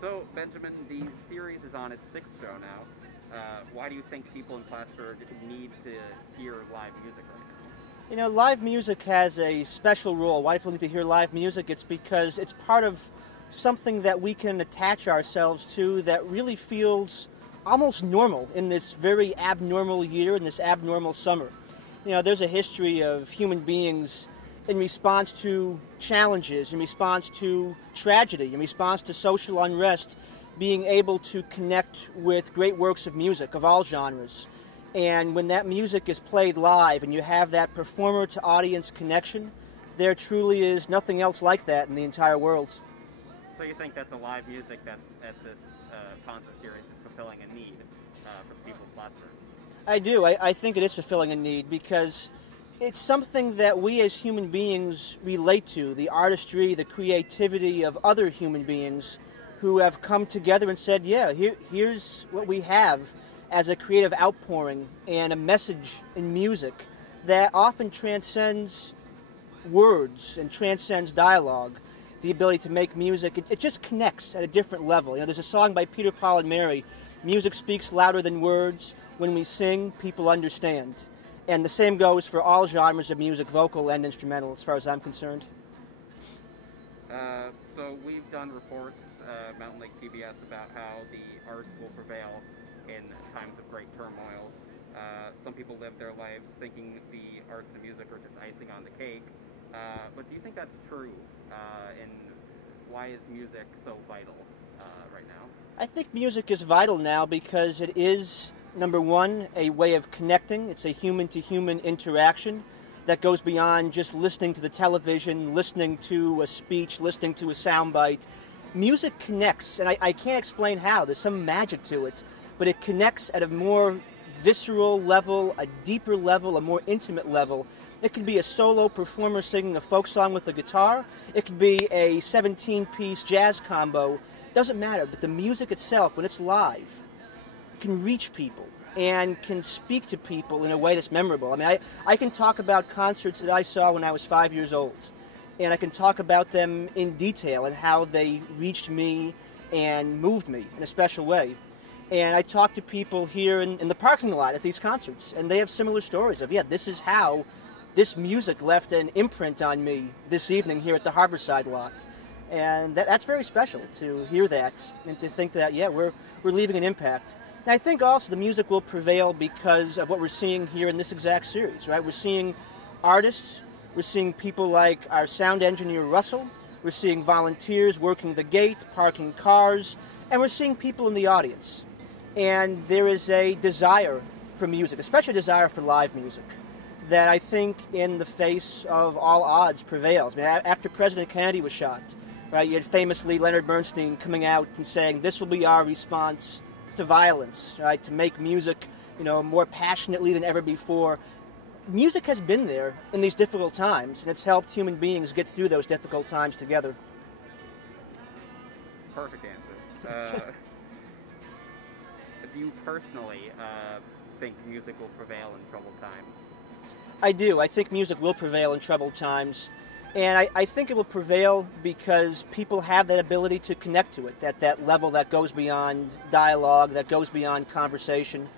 So, Benjamin, the series is on its sixth show now. Why do you think people in Plattsburgh need to hear live music right now? You know, live music has a special role. Why people need to hear live music? It's because it's part of something that we can attach ourselves to that really feels almost normal in this very abnormal year, in this abnormal summer. You know, there's a history of human beings in response to challenges, in response to tragedy, in response to social unrest, being able to connect with great works of music of all genres. And when that music is played live and you have that performer to audience connection, there truly is nothing else like that in the entire world. So you think that the live music that's at this concert series is fulfilling a need for the people of Plattsburgh? I do. I think it is fulfilling a need because it's something that we as human beings relate to, the artistry, the creativity of other human beings who have come together and said, yeah, here's what we have as a creative outpouring and a message in music that often transcends words and transcends dialogue. The ability to make music, it just connects at a different level. You know, there's a song by Peter, Paul, and Mary, music speaks louder than words. When we sing, people understand. And the same goes for all genres of music, vocal and instrumental, as far as I'm concerned. So we've done reports, Mountain Lake PBS, about how the arts will prevail in times of great turmoil. Some people live their lives thinking the arts and music are just icing on the cake. But do you think that's true? And why is music so vital right now? I think music is vital now because it is, number one, a way of connecting. It's a human-to-human interaction that goes beyond just listening to the television, listening to a speech, listening to a soundbite. Music connects, and I can't explain how. There's some magic to it, but it connects at a more visceral level, a deeper level, a more intimate level. It could be a solo performer singing a folk song with a guitar. It could be a 17-piece jazz combo. Doesn't matter, but the music itself, when it's live, can reach people and can speak to people in a way that's memorable. I mean, I can talk about concerts that I saw when I was 5 years old, and I can talk about them in detail and how they reached me and moved me in a special way. And I talk to people here in the parking lot at these concerts, and they have similar stories of, yeah, this is how this music left an imprint on me this evening here at the Harborside lot. And that's very special to hear that and to think that, yeah, we're leaving an impact. And I think also the music will prevail because of what we're seeing here in this exact series, right? We're seeing artists, we're seeing people like our sound engineer Russell, we're seeing volunteers working the gate, parking cars, and we're seeing people in the audience. And there is a desire for music, especially a desire for live music, that I think in the face of all odds prevails. I mean, after President Kennedy was shot, right, you had famously Leonard Bernstein coming out and saying, this will be our response to violence, right, to make music, you know, more passionately than ever before. Music has been there in these difficult times, and it's helped human beings get through those difficult times together. Perfect answer. Do you personally think music will prevail in troubled times? I do. I think music will prevail in troubled times. And I think it will prevail because people have that ability to connect to it at that level that goes beyond dialogue, that goes beyond conversation.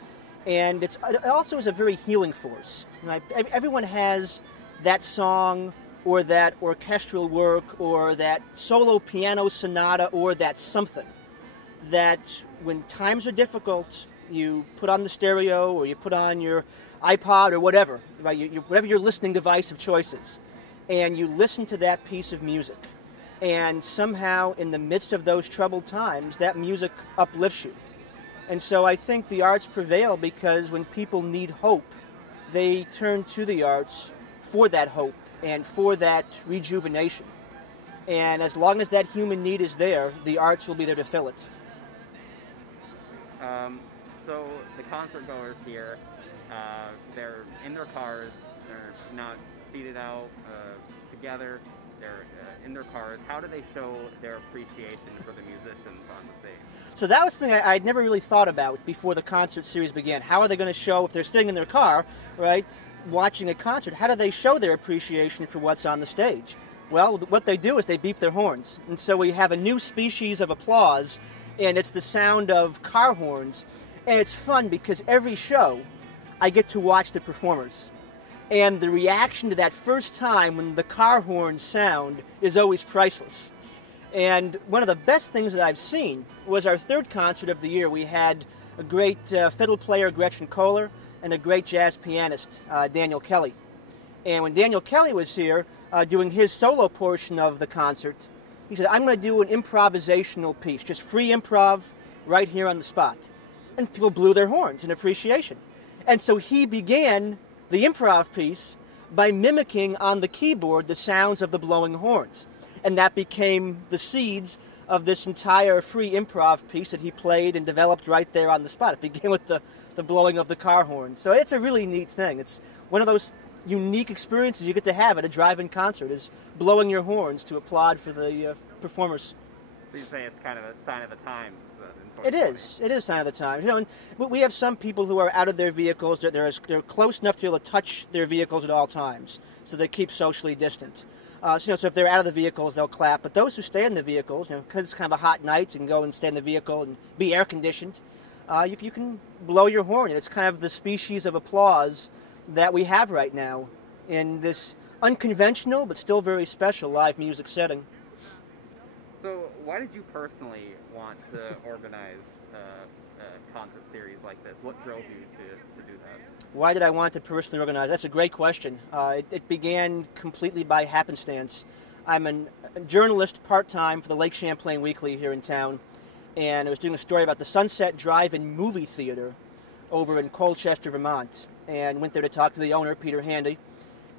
And it also is a very healing force. Right? Everyone has that song or that orchestral work or that solo piano sonata or that something that when times are difficult, you put on the stereo or you put on your iPod or whatever, right? Whatever your listening device of choices, and you listen to that piece of music. And somehow, in the midst of those troubled times, that music uplifts you. And so I think the arts prevail because when people need hope, they turn to the arts for that hope and for that rejuvenation. And as long as that human need is there, the arts will be there to fill it. So the concert goers here, they're in their cars, they're not seated out together, they're in their cars. How do they show their appreciation for the musicians on the stage? So that was something I'd never really thought about before the concert series began. How are they going to show, if they're sitting in their car, right, watching a concert, how do they show their appreciation for what's on the stage? Well, what they do is they beep their horns. And so we have a new species of applause, and it's the sound of car horns. And it's fun because every show I get to watch the performers. And the reaction to that first time when the car horns sound is always priceless. And one of the best things that I've seen was our third concert of the year. We had a great fiddle player, Gretchen Kohler, and a great jazz pianist, Daniel Kelly. And when Daniel Kelly was here doing his solo portion of the concert, he said, I'm going to do an improvisational piece, just free improv right here on the spot. And people blew their horns in appreciation. And so he began the improv piece by mimicking on the keyboard the sounds of the blowing horns. And that became the seeds of this entire free improv piece that he played and developed right there on the spot. It began with the blowing of the car horns. So it's a really neat thing. It's one of those unique experiences you get to have at a drive-in concert, is blowing your horns to applaud for the performers. So you say it's kind of a sign of the times. It is a sign of the times. You know, and we have some people who are out of their vehicles. They're close enough to be able to touch their vehicles at all times, so they keep socially distant. So if they're out of the vehicles, they'll clap. But those who stay in the vehicles, because it's kind of a hot night, you can go and stay in the vehicle and be air conditioned. You can blow your horn, and it's kind of the species of applause that we have right now in this unconventional but still very special live music setting. So why did you personally want to organize a concert series like this? What drove you to do that? Why did I want to personally organize? That's a great question. It began completely by happenstance. I'm a journalist part-time for the Lake Champlain Weekly here in town, and I was doing a story about the Sunset Drive-In movie theater over in Colchester, Vermont, and went there to talk to the owner, Peter Handy,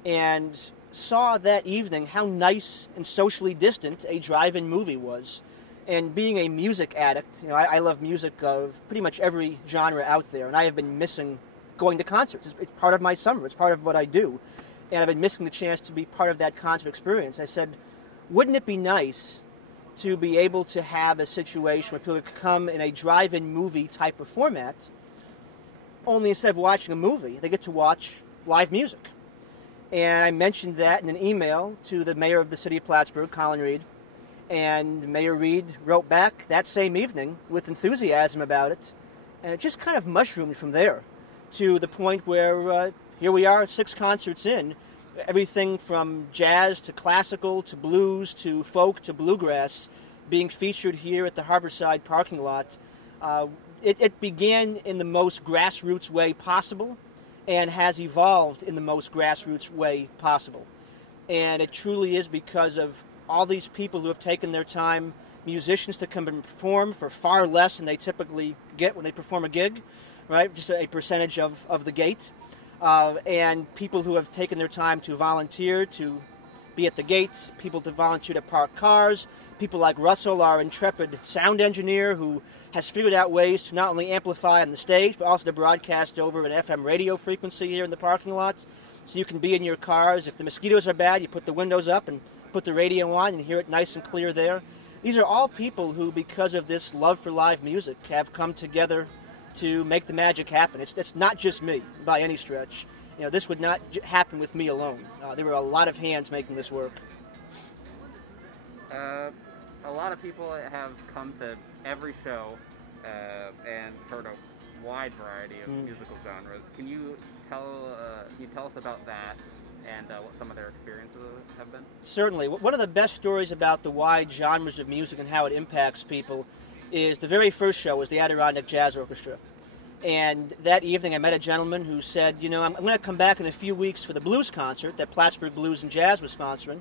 and saw that evening how nice and socially distant a drive-in movie was. And being a music addict, I love music of pretty much every genre out there, and I have been missing going to concerts. It's part of my summer. It's part of what I do. And I've been missing the chance to be part of that concert experience. I said, wouldn't it be nice to be able to have a situation where people could come in a drive-in movie type of format, only instead of watching a movie, they get to watch live music. And I mentioned that in an email to the mayor of the city of Plattsburgh, Colin Reed, and Mayor Reed wrote back that same evening with enthusiasm about it, and it just kind of mushroomed from there to the point where here we are 6 concerts in, everything from jazz to classical to blues to folk to bluegrass being featured here at the Harborside parking lot. It began in the most grassroots way possible and has evolved in the most grassroots way possible. And it truly is because of all these people who have taken their time, musicians to come and perform for far less than they typically get when they perform a gig, right? Just a percentage of the gate. And people who have taken their time to volunteer to be at the gate, people to volunteer to park cars, people like Russell, our intrepid sound engineer, who has figured out ways to not only amplify on the stage, but also to broadcast over an FM radio frequency here in the parking lot. So you can be in your cars. If the mosquitoes are bad, you put the windows up and put the radio on and hear it nice and clear there. These are all people who, because of this love for live music, have come together to make the magic happen. It's not just me, by any stretch. This would not happen with me alone. There were a lot of hands making this work. A lot of people have come to every show and heard a wide variety of musical genres. Can you tell us about that and what some of their experiences have been? Certainly. One of the best stories about the wide genres of music and how it impacts people is the very first show was the Adirondack Jazz Orchestra. And that evening I met a gentleman who said, I'm going to come back in a few weeks for the blues concert that Plattsburgh Blues and Jazz was sponsoring.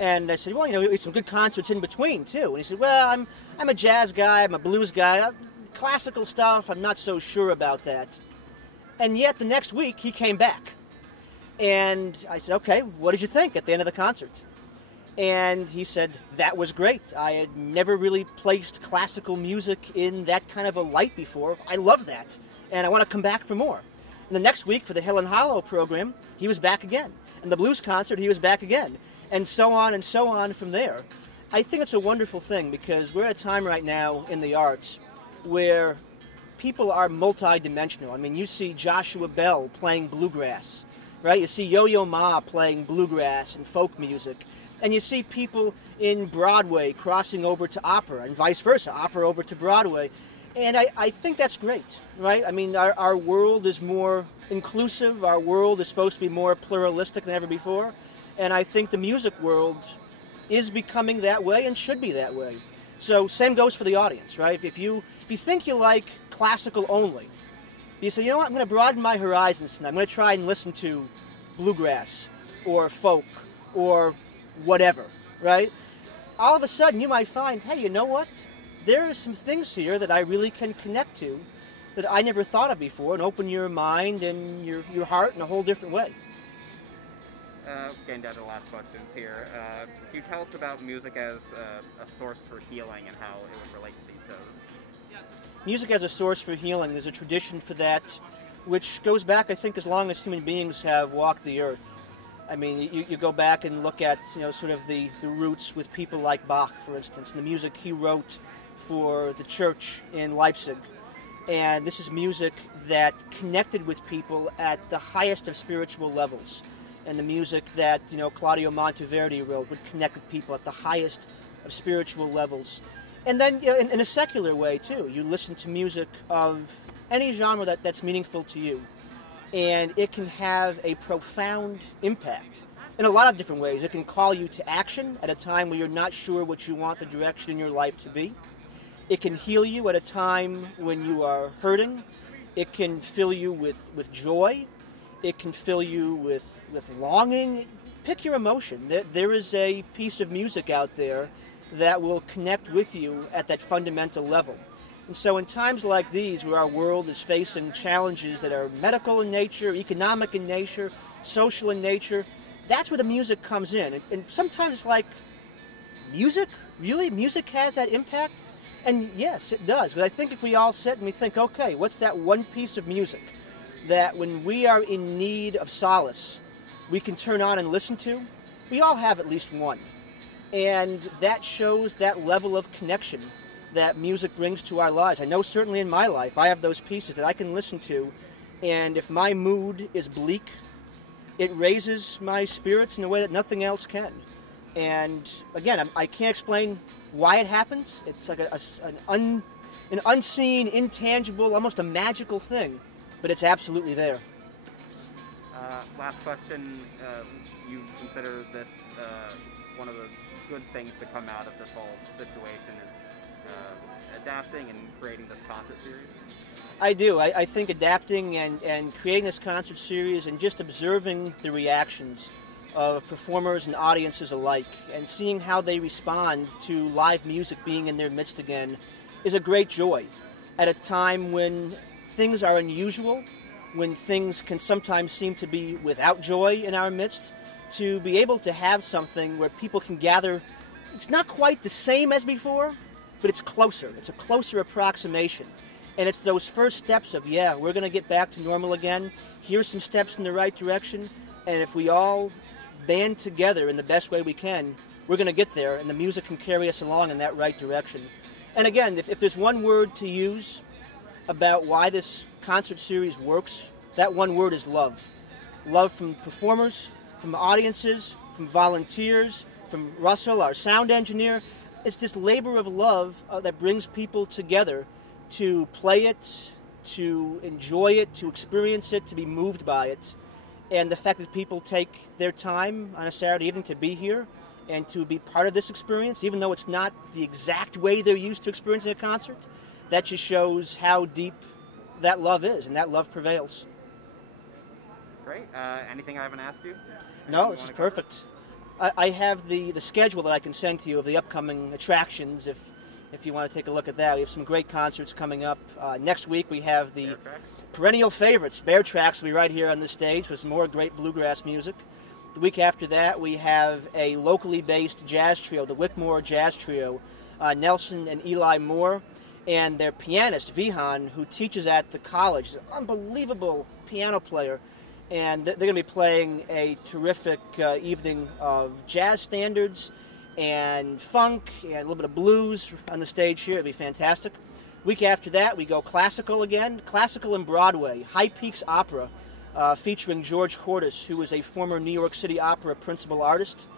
And I said, well, some good concerts in between, too. And he said, well, I'm a jazz guy, I'm a blues guy. Classical stuff, I'm not so sure about that. And yet the next week he came back. And I said, okay, what did you think at the end of the concert? And he said, that was great. I had never really placed classical music in that kind of a light before. I love that. And I want to come back for more. And the next week for the Hill and Hollow program, he was back again. And the blues concert, he was back again. And so on from there. I think it's a wonderful thing because we're at a time right now in the arts where people are multi-dimensional. I mean, you see Joshua Bell playing bluegrass, right? You see Yo-Yo Ma playing bluegrass and folk music. And you see people in Broadway crossing over to opera and vice versa, opera over to Broadway. And I think that's great, right? I mean, our world is more inclusive. Our world is supposed to be more pluralistic than ever before. And I think the music world is becoming that way and should be that way. So same goes for the audience, right? If you think you like classical only, you say, you know what, I'm going to broaden my horizons tonight. I'm going to try and listen to bluegrass or folk or whatever, right? All of a sudden you might find, hey, you know what? There are some things here that I really can connect to that I never thought of before, and open your mind and your heart in a whole different way. Getting down to the last questions here. Can you tell us about music as a source for healing and how it would relate to these shows? Music as a source for healing, there's a tradition for that, which goes back, I think, as long as human beings have walked the earth. I mean, you go back and look at, sort of the roots with people like Bach, for instance, and the music he wrote for the church in Leipzig. And this is music that connected with people at the highest of spiritual levels. And the music that, Claudio Monteverdi wrote would connect with people at the highest of spiritual levels. And then, in a secular way, too. You listen to music of any genre that's meaningful to you. And it can have a profound impact in a lot of different ways. It can call you to action at a time where you're not sure what you want the direction in your life to be. It can heal you at a time when you are hurting. It can fill you with joy. It can fill you with longing. Pick your emotion. There is a piece of music out there that will connect with you at that fundamental level. And so in times like these, where our world is facing challenges that are medical in nature, economic in nature, social in nature, that's where the music comes in. And sometimes it's like, music? Really? Music has that impact? And yes, it does. But I think if we all sit and we think, okay, what's that one piece of music that when we are in need of solace, we can turn on and listen to? We all have at least one. And that shows that level of connection that music brings to our lives. I know certainly in my life, I have those pieces that I can listen to, and if my mood is bleak, it raises my spirits in a way that nothing else can. And again, I can't explain why it happens. It's like an unseen, intangible, almost a magical thing, but it's absolutely there. Last question. You consider this one of the good things to come out of this whole situation is adapting and creating this concert series? I do. I think adapting and creating this concert series and just observing the reactions of performers and audiences alike and seeing how they respond to live music being in their midst again is a great joy. At a time when things are unusual, when things can sometimes seem to be without joy in our midst, to be able to have something where people can gather. It's not quite the same as before, but it's closer. It's a closer approximation. And it's those first steps of, yeah, we're going to get back to normal again. Here's some steps in the right direction. And if we all band together in the best way we can, we're going to get there, and the music can carry us along in that right direction. And again, if there's one word to use about why this concert series works, that one word is love. Love from performers, from audiences, from volunteers, from Russell, our sound engineer. It's this labor of love that brings people together to play it, to enjoy it, to experience it, to be moved by it. And the fact that people take their time on a Saturday evening to be here and to be part of this experience, even though it's not the exact way they're used to experiencing a concert, that just shows how deep that love is, and that love prevails. Great. Anything I haven't asked you? No, it's just perfect. I have the schedule that I can send to you of the upcoming attractions if you want to take a look at that. We have some great concerts coming up. Next week we have the perennial favorites. Bear Tracks will be right here on the stage with some more great bluegrass music. The week after that we have a locally based jazz trio, the Wickmore Jazz Trio, Nelson and Eli Moore, and their pianist, Vihan, who teaches at the college. He's an unbelievable piano player. And they're going to be playing a terrific evening of jazz standards and funk and a little bit of blues on the stage here. It'll be fantastic. Week after that, we go classical again. Classical and Broadway. High Peaks Opera, featuring George Cordes, who is a former New York City Opera principal artist.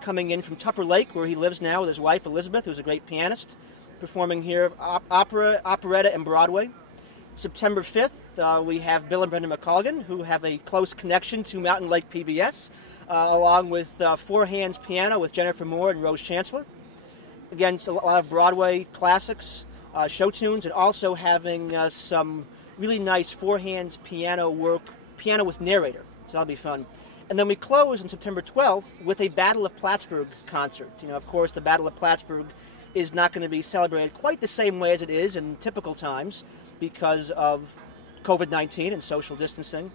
coming in from Tupper Lake, where he lives now with his wife Elizabeth, who's a great pianist, performing here opera, operetta, and Broadway. September 5th, we have Bill and Brenda McColgan, who have a close connection to Mountain Lake PBS, along with Four Hands Piano with Jennifer Moore and Rose Chancellor. Again, a lot of Broadway classics, show tunes, and also having some really nice Four Hands piano work, piano with narrator, so that'll be fun. And then we close on September 12th with a Battle of Plattsburgh concert. You know, of course, the Battle of Plattsburgh is not going to be celebrated quite the same way as it is in typical times because of COVID-19 and social distancing.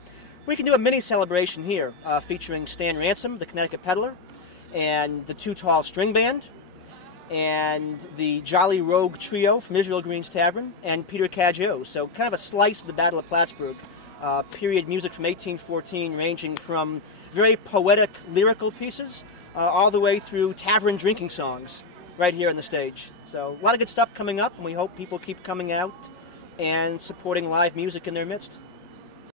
We can do a mini celebration here featuring Stan Ransom, the Connecticut Peddler, and the Too Tall String Band, and the Jolly Rogue Trio from Israel Green's Tavern, and Peter Caggio. So kind of a slice of the Battle of Plattsburgh, period music from 1814, ranging from very poetic lyrical pieces all the way through tavern drinking songs right here on the stage. So a lot of good stuff coming up, and we hope people keep coming out and supporting live music in their midst.